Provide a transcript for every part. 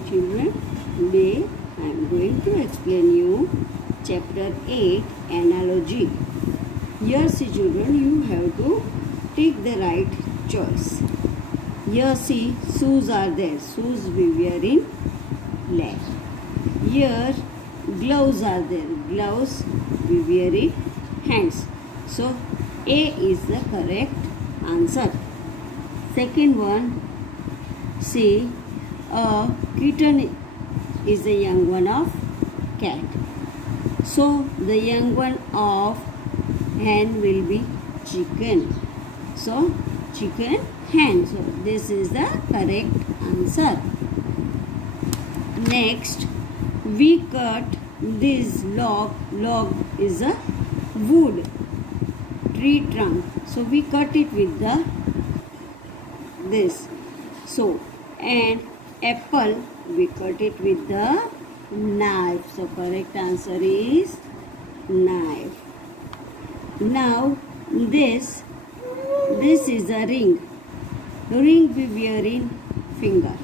morning, children. Today I am going to explain you chapter 8 analogy. Here see children, you have to take the right choice. Here see shoes are there. Shoes we wear in leg. Here gloves are there. Gloves we wear in hands. So A is the correct answer. Second one, see a kitten is the young one of cat. So the young one of hen will be chicken. So chicken, hen. So this is the correct answer. Next, we cut this log. Log is a wood, tree trunk. So we cut it with the this. So and apple we cut it with the knife. So correct answer is knife. Now this is a ring. Ring we wear in finger,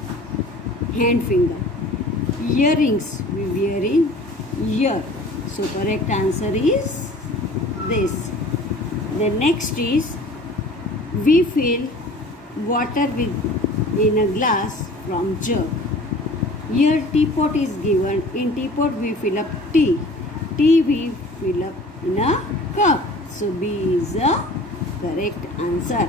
hand finger. Earrings we wear in ear. So correct answer is this. The next is we fill water in a glass from jug. Here teapot is given. In teapot we fill up tea. Tea we fill up in a cup. So B is the correct answer.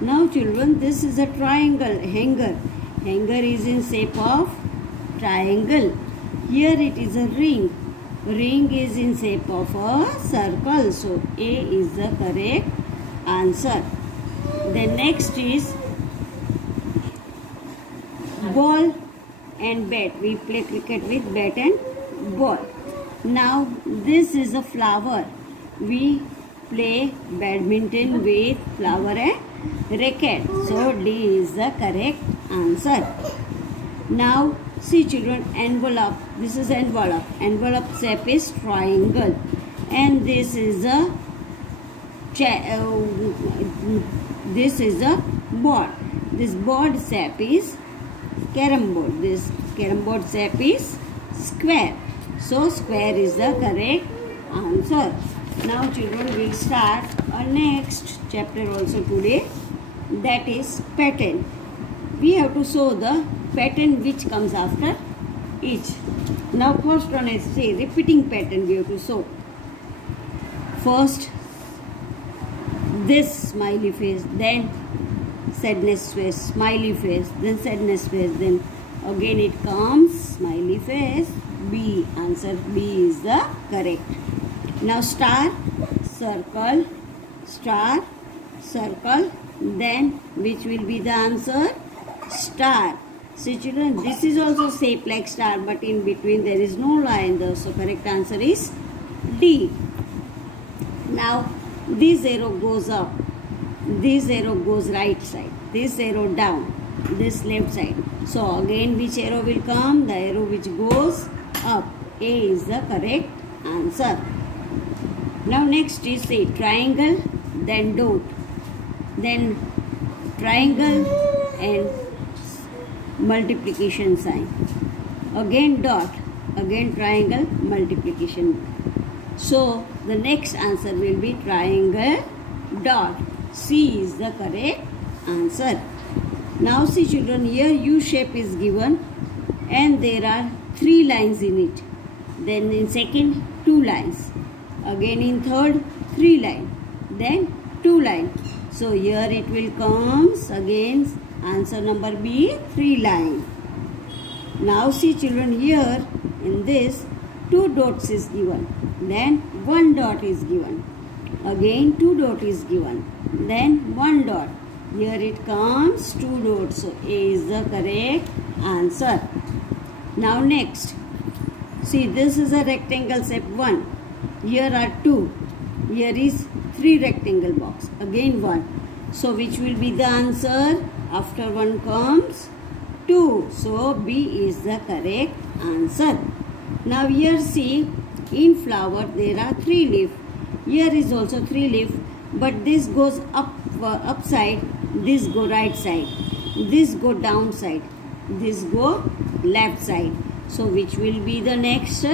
Now children, this is a triangle hanger. Hanger is in shape of triangle. Here it is a ring. Ring is in shape of a circle. So A is the correct answer. The next is ball and bat. We play cricket with bat and ball. Now this is a flower. We play badminton with flower and racket. So D is the correct answer. Now see children, envelope. This is envelope. Envelope shape is triangle. And this is a board. This board shape is carom board. This carom board shape is square. So square is the correct answer. Now children, we will start our next chapter also today. That is pattern. We have to show the pattern which comes after each. Now first one is say repeating pattern we have to show. First this smiley face, then sadness face, smiley face, then sadness face, then again it comes smiley face. B, answer B is the correct. Now star, circle, star, circle, then which will be the answer? Star. See children, this is also shaped like star, but in between there is no line. So correct answer is D. Now this arrow goes up, this arrow goes right side, this arrow down, this left side. So again which arrow will come? The arrow which goes up. A is the correct answer. Now next is say triangle, then dot, then triangle and multiplication sign. Again dot, again triangle, multiplication. So the next answer will be triangle, dot. C is the correct answer. Now see children, here U shape is given and there are 3 lines in it. Then in second 2 lines. Again in third 3 lines. Then 2 lines. So here it will comes again answer number B, 3 lines. Now see children, here in this 2 dots is given. Then 1 dot is given. Again 2 dot is given. Then 1 dot. Here it comes 2 dots. So A is the correct answer. Now next, see this is a rectangle shape 1. Here are 2. Here is 3 rectangle box. Again 1. So which will be the answer? After 1 comes 2. So B is the correct answer. Now here see, in flower there are 3 leaves. Here is also 3 leaves, but this goes upside, this go right side, this go downside, this go left side. So which will be the next?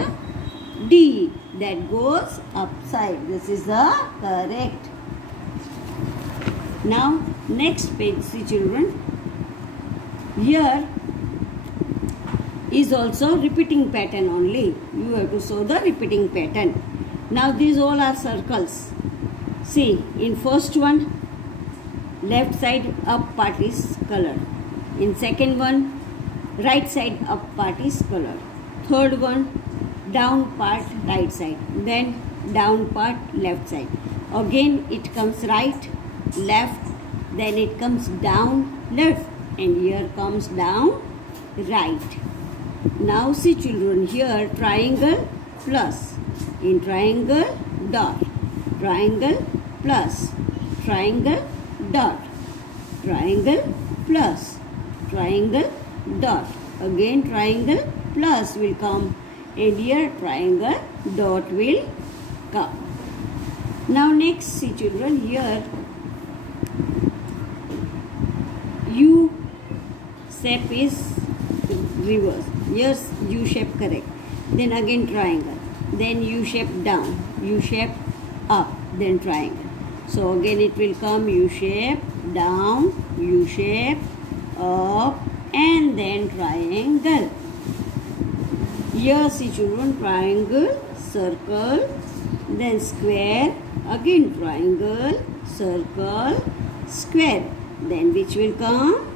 D, that goes upside. This is the correct. Now next page, see children. Here is also repeating pattern only. You have to show the repeating pattern. Now these all are circles. See, in first one, left side up part is colored. In second one, right side up part is colored. Third one, down part right side. Then down part left side. Again it comes right, left, then it comes down, left, and here comes down, right. Now see children, here triangle plus, in triangle dot, triangle plus, triangle dot, triangle plus, triangle dot, again triangle plus will come, and here triangle dot will come. Now next see children, here U shape is reverse. Yes, U shape correct. Then again triangle. Then U shape down. U shape up. Then triangle. So again it will come U shape down, U shape up, and then triangle. Here see children, triangle, circle, then square, again triangle, circle, square. Then which will come?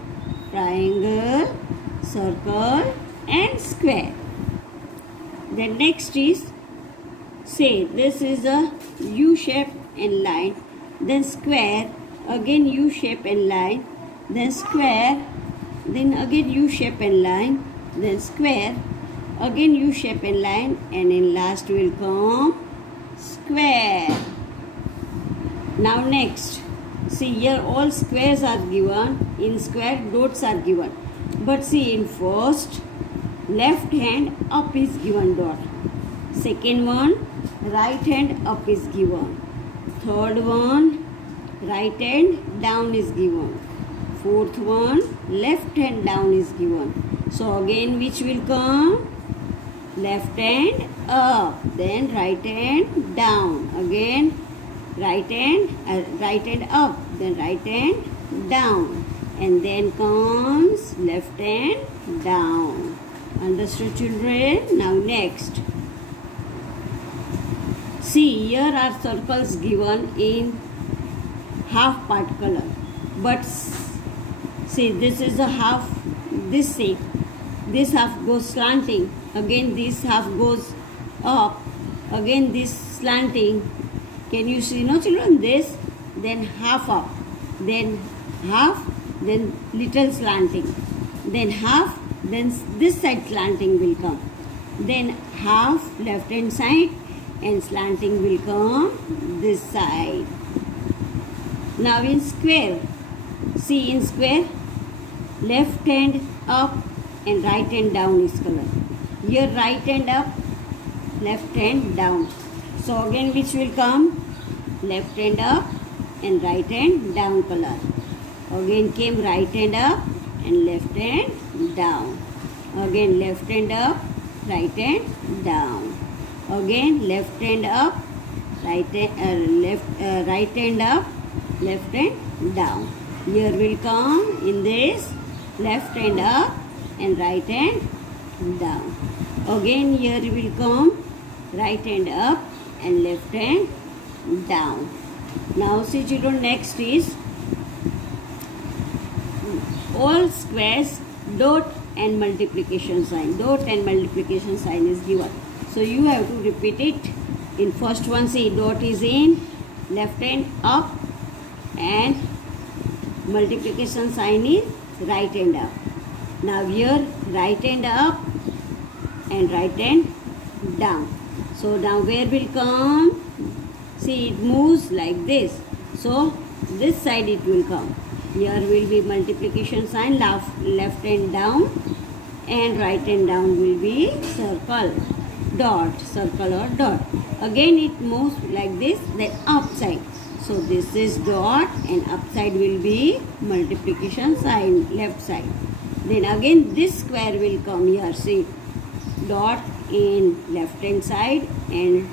Triangle, circle, and square. Then next is, say this is a U shape and line, then square, again U shape and line, then square, then again U shape and line, then square, again U shape and line, and in last will come square. Now next, see here all squares are given, in square dots are given. But see in first, left hand up is given dot. Second one, right hand up is given. Third one, right hand down is given. Fourth one, left hand down is given. So again which will come? Left hand up, then right hand down, again right hand up, then right hand down, and then comes left hand down. Understood children? Now next, see here are circles given in half part color, but see this is a half, this shape, this half goes slanting, again this half goes up, again this slanting. Can you see, no children? This, then half up, then half, then little slanting, then half, then this side slanting will come, then half left hand side, and slanting will come this side. Now in square, see in square, left hand up and right hand down is colored. Here right hand up, left hand down. So again which will come? Left hand up and right hand down color. Again came right hand up and left hand down. Again left hand up, right hand down. Again left hand up, right hand up, left hand down. Here will come in this left hand up and right hand down. Again here will come right hand up and left hand down. Now see children, next is all squares dot and multiplication sign. Dot and multiplication sign is given. So you have to repeat it. In first one, see dot is in left hand up and multiplication sign is right hand up. Now here right hand up and right hand down. So now where will come? See it moves like this. So this side it will come. Here will be multiplication sign, left hand down and right hand down will be circle, dot, circle or dot. Again it moves like this, then upside. So this is dot and upside will be multiplication sign, left side. Then again this square will come here. See, dot in left hand side and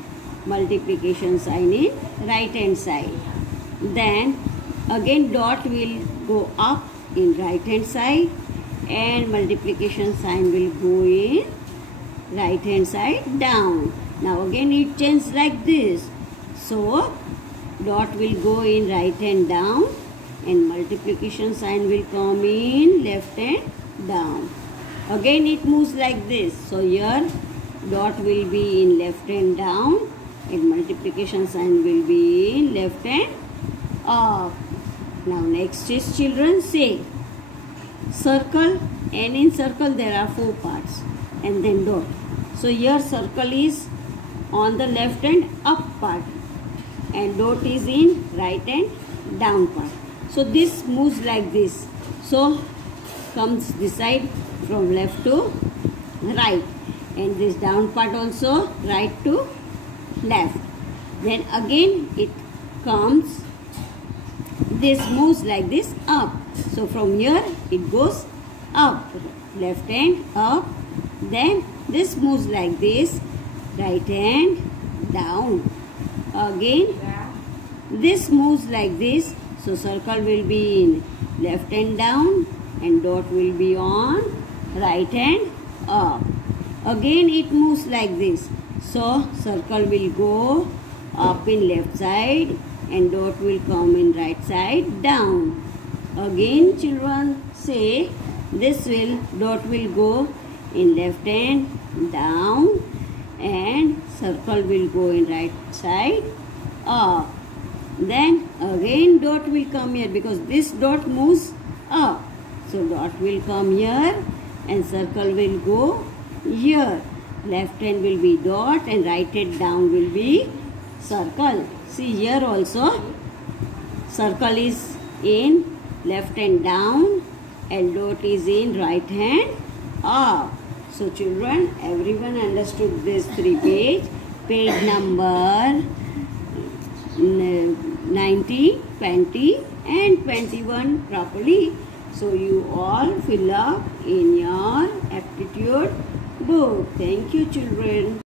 multiplication sign in right hand side. Then again dot will go up in right hand side and multiplication sign will go in right hand side down. Now again it changes like this. So dot will go in right hand down and multiplication sign will come in left hand down. Again it moves like this. So here dot will be in left hand down and multiplication sign will be in left hand up. Now next is children say circle, and in circle there are 4 parts and then dot. So here circle is on the left hand up part and dot is in right hand down part. So this moves like this. So comes this side from left to right and this down part also right to left. Then again it comes, this moves like this up. So from here it goes up, left hand up. Then this moves like this, right hand down. Again this moves like this. So circle will be in left hand down and dot will be on right hand up. Again it moves like this. So circle will go up in left side and dot will come in right side down. Again children say this will, dot will go in left hand down and circle will go in right side up. Then again dot will come here because this dot moves up. So dot will come here and circle will go here. Left hand will be dot and right hand down will be circle. See here also circle is in left hand down and dot is in right hand up. So children, everyone understood this 3 page number 19, 20 and 21 properly. So you all fill up in your aptitude book. Thank you children.